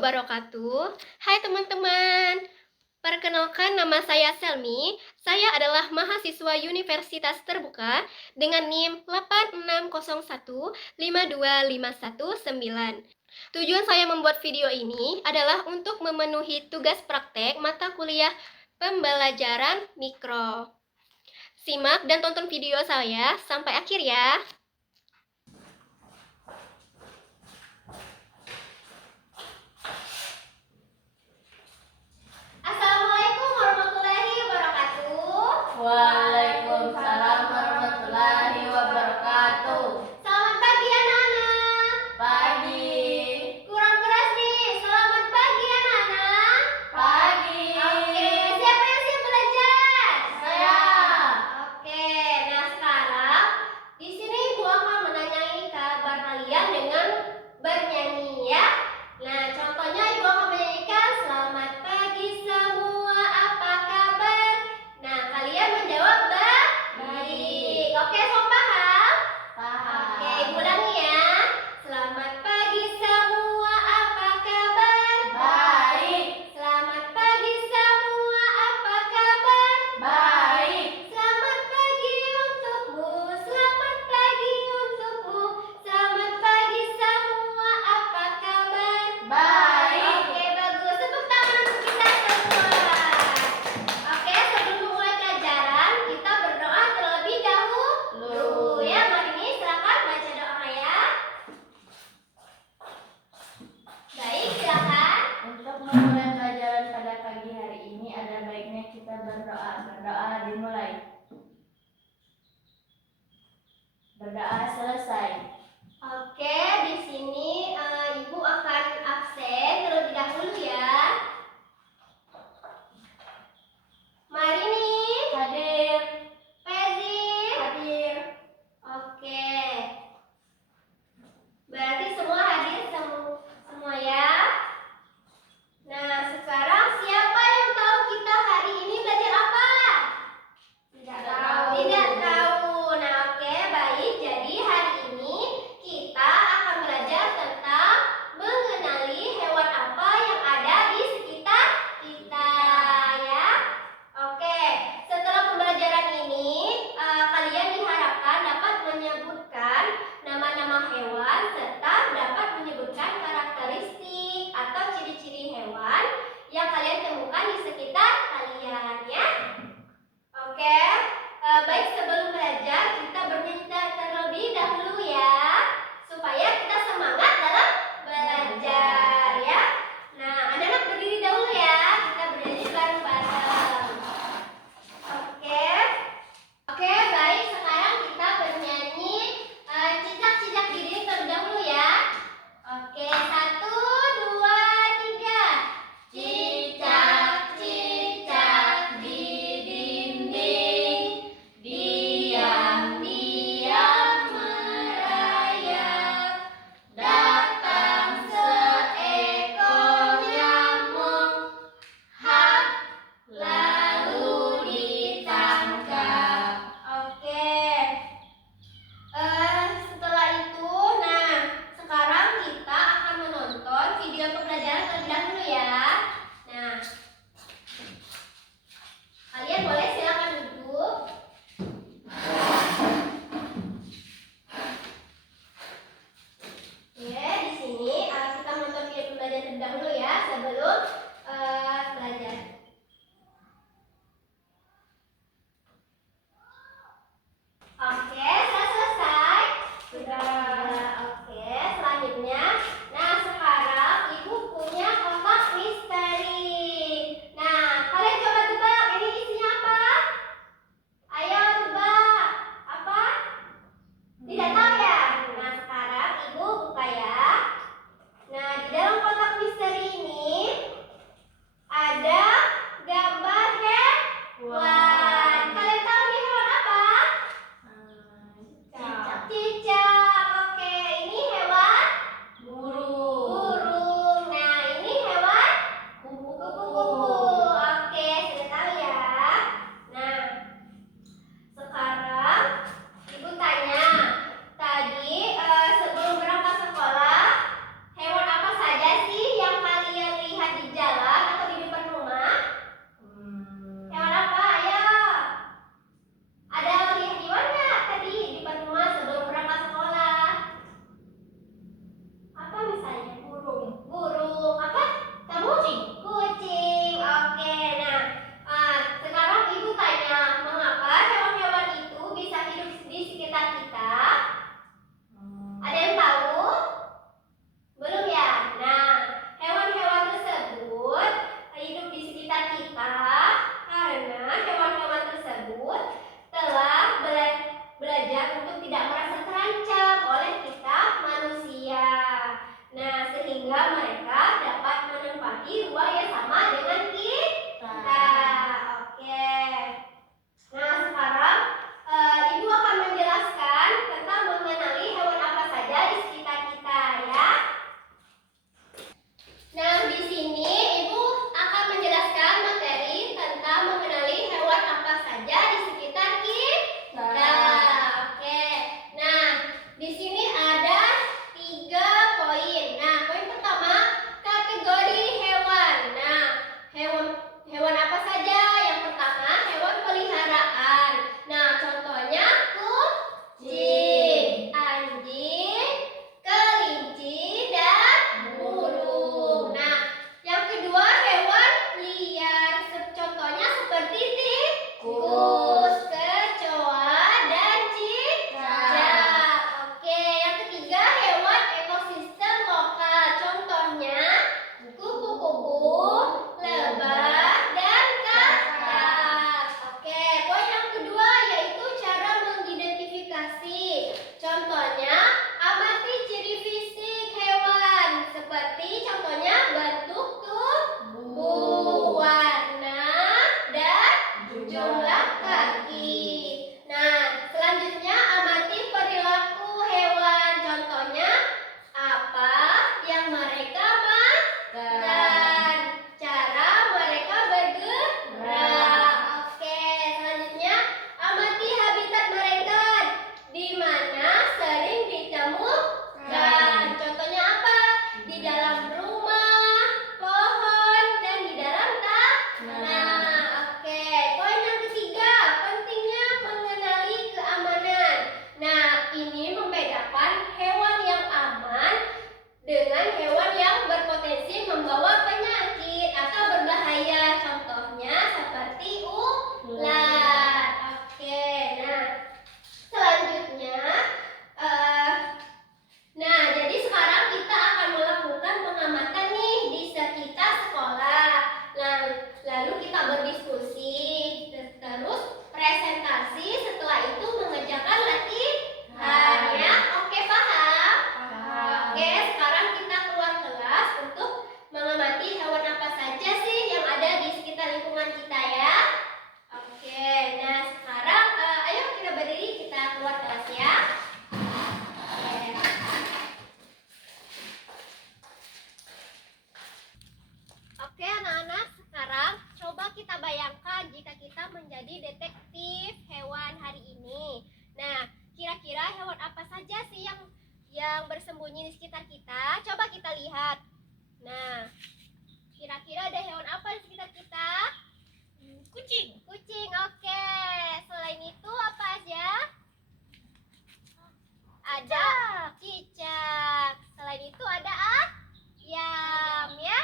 wabarakatuh. Hai teman-teman, perkenalkan nama saya Selmi. Saya adalah mahasiswa Universitas Terbuka dengan NIM 860152519. Tujuan saya membuat video ini adalah untuk memenuhi tugas praktek mata kuliah pembelajaran mikro. Simak dan tonton video saya sampai akhir ya. Assalamualaikum warahmatullahi wabarakatuh. Waalaikumsalam warahmatullahi wabarakatuh. Selamat pagi anak-anak. Pagi. Kurang keras nih. Selamat pagi anak-anak. Pagi. Oke, siapa yang siap belajar? Saya. Oke, nah sekarang di sini Ibu akan menanyai kabar kalian dengan bernyanyi ya. Nah, contohnya Ibu akan menyanyikan selamat pagi semua, apa kabar? Nah, kalian menjawab baik. Oke, so paham? Oke, Ibu ulangi ya. Selamat pagi semua, apa kabar? Baik. Selamat pagi semua, apa kabar? Baik. Selamat pagi untukmu, selamat pagi untukmu, selamat pagi semua, apa kabar? Baik. Oke, bagus. Tepuk tangan untuk kita semua. Oke, sebelum memulai pelajaran, kita berdoa terlebih dahulu. Ya, mari nih silakan baca doa ya. Baik, silakan. Untuk memulai pelajaran pada pagi hari ini ada baiknya kita berdoa. Berdoa dimulai. Berdoa selesai. Oke, di sini Ibu akan absen terlebih dahulu ya. Mari nih, Hadir. Pezi. Hadir. Oke. Berarti semua hadir semua ya. Nah, sekarang siapa yang tahu kita hari ini belajar apa? Tidak tahu. Tidak tahu. Nah, oke, baik. Jadi hari ini kita akan belajar tentang mengenali hewan apa yang ada di sekitar kita ya. Oke, setelah pembelajaran ini kalian diharapkan dapat menyebutkan nama-nama hewan serta dapat menyebutkan karakteristik atau ciri-ciri hewan yang kalian temukan di sekitar kalian ya. Oke, baik sebelum belajar kita bernyanyi terlebih dahulu ya, supaya kita semangat dalam belajar ya. Nah, anak-anak berdiri dahulu ya, kita bernyanyi bareng-bareng. Oke, oke baik sekarang kita bernyanyi cicak-cicak diri terlebih dahulu ya. Oke, 1, 2, 3. Cicak-cicak di dinding, di menjadi detektif hewan hari ini. Nah, kira-kira hewan apa saja sih yang bersembunyi di sekitar kita? Coba kita lihat. Nah, kira-kira ada hewan apa di sekitar kita? Kucing. Kucing, oke. Selain itu apa aja? Ada cicak. Selain itu ada ayam ya.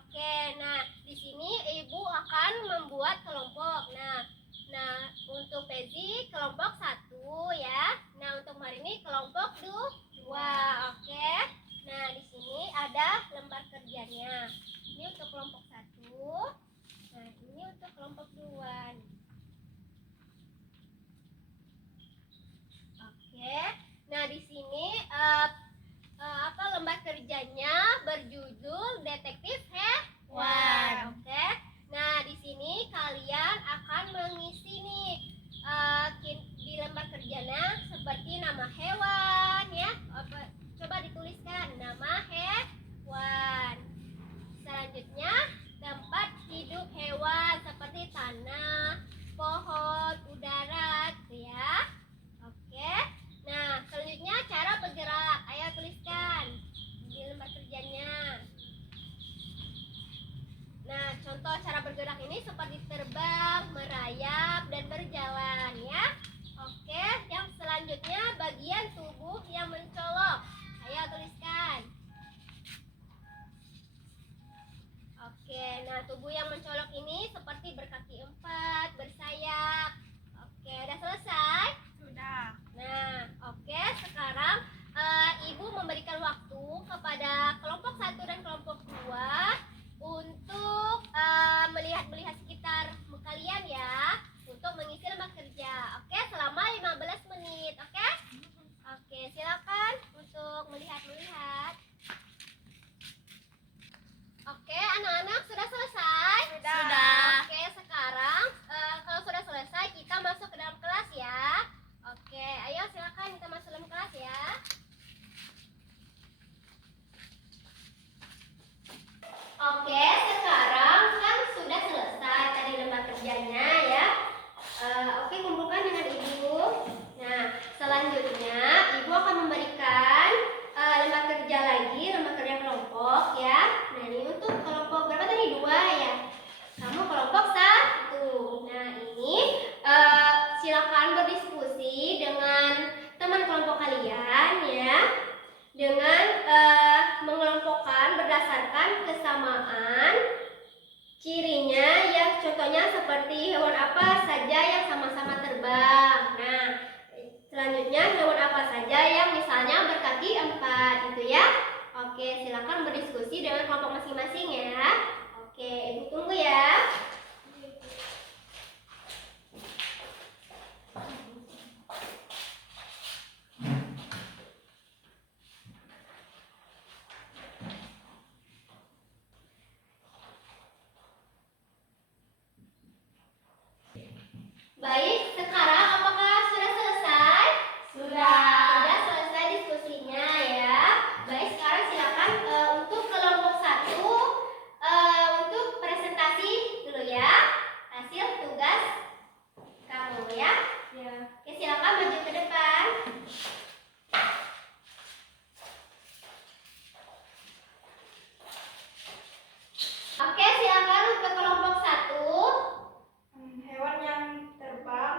Oke, nah di sini ibu akan membuat kelompok. Nah untuk Pezi kelompok 1 ya. Nah untuk Marini kelompok 2. Oke. Nah di sini ada lembar kerjanya. Ini untuk kelompok 1. Nah ini untuk kelompok 2. Oke. Nah di sini lembar kerjanya berjudul detektif hewan. Oke. Nah di sini kalian akan mengisi nih di lembar kerjanya seperti nama hewan ya. Coba dituliskan nama hewan. Selanjutnya tempat hidup hewan seperti tanah, pohon, udara, gitu ya. Oke. Nah, selanjutnya cara bergerak. Ayo tuliskan di lembar kerjanya. Nah, contoh cara bergerak ini seperti terbang, merayap, dan berjalan ya. Oke, yang selanjutnya bagian tubuh yang mencolok. Ayo tuliskan. Oke, nah tubuh yang mencolok ini seperti berkaki 4, bersayap. Oke, udah selesai? Sudah. Nah, oke, sekarang ibu memberikan waktu kepada kelompok 1 dan kelompok 2 untuk melihat sekitar kalian ya, untuk mengisi lembar kerja. Oke, selama 15 menit, oke? Oke, silakan untuk melihat. Oke, anak-anak sudah selesai? Sudah. Oke, sekarang kalau sudah selesai kita masuk ke dalam kelas ya. Oke, ayo silakan kita masuk dalam kelas ya. Oke, sekarang kan sudah selesai tadi lembar kerjanya ya. Oke, kumpulkan dengan ibu. Nah, selanjutnya ibu akan memberikan lembar kerja lagi, lembar kerja kelompok ya. Nah, ini untuk kelompok berapa tadi? 2 ya. Kamu kelompok 1. Nah, ini silakan berdiskusi dengan teman kelompok kalian ya. Dengan mengelompokkan berdasarkan kesamaan cirinya yang contohnya seperti hewan apa saja yang sama-sama terbang. Nah, selanjutnya hewan apa saja yang misalnya berkaki 4 gitu ya. Oke, silakan berdiskusi dengan kelompok masing-masing ya. Oke, ibu tunggu ya. Baik, sekarang apakah sudah selesai? Sudah selesai diskusinya ya. Baik, sekarang silakan untuk kelompok 1 untuk presentasi dulu ya. Hasil tugas kamu ya. Oke, silakan maju ke depan. Oke, silakan untuk kelompok 1. Hewan yang terbang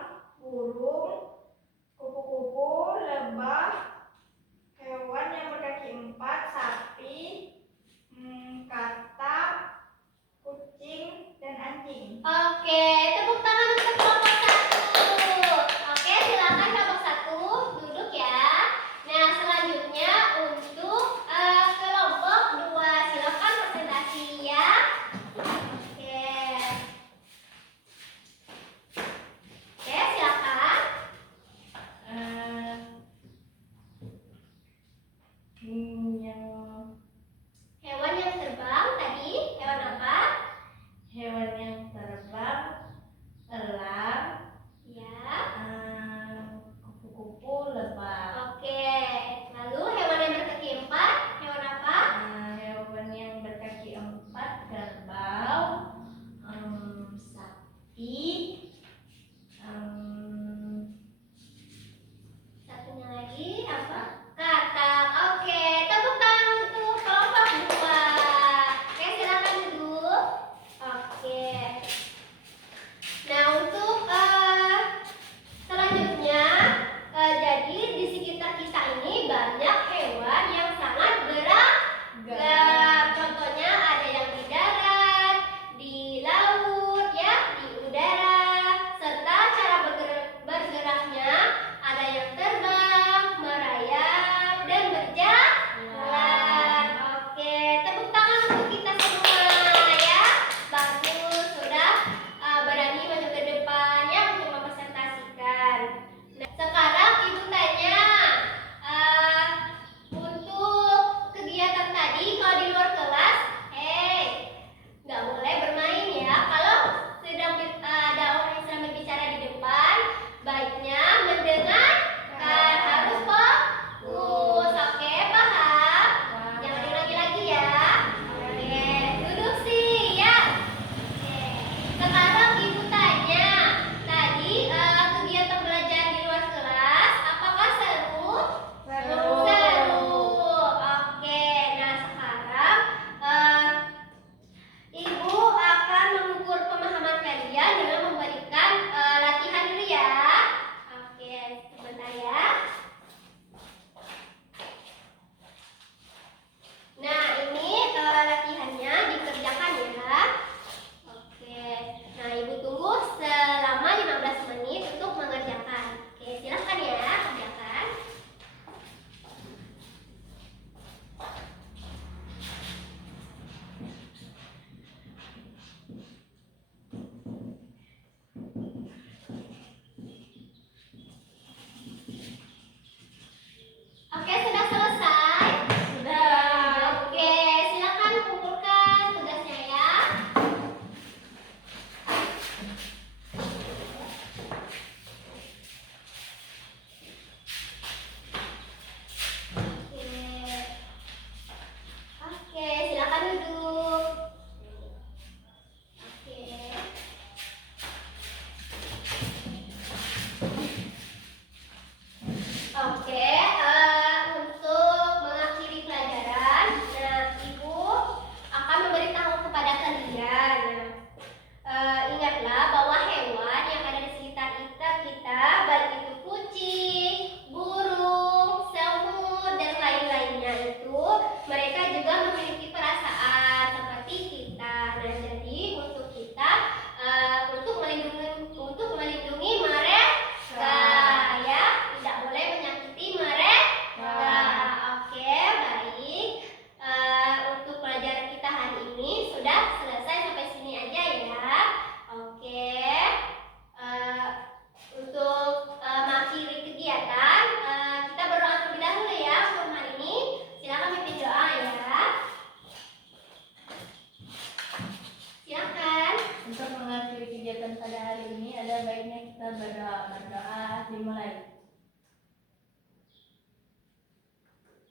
ini ada baiknya kita berdoa. Berdoa dimulai.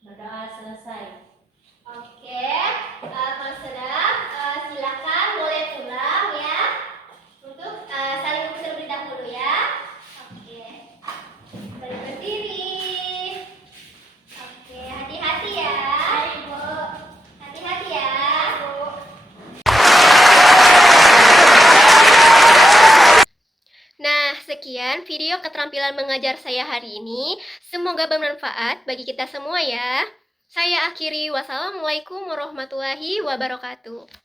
Berdoa selesai. Oke, kalau sudah silakan boleh pulang ya untuk saling bersih dahulu ya. Oke, boleh berdiri. Oke, hati-hati ya. Ibu. Hati-hati ya. Nah, sekian video keterampilan mengajar saya hari ini. Semoga bermanfaat bagi kita semua ya. Saya akhiri. Wassalamualaikum warahmatullahi wabarakatuh.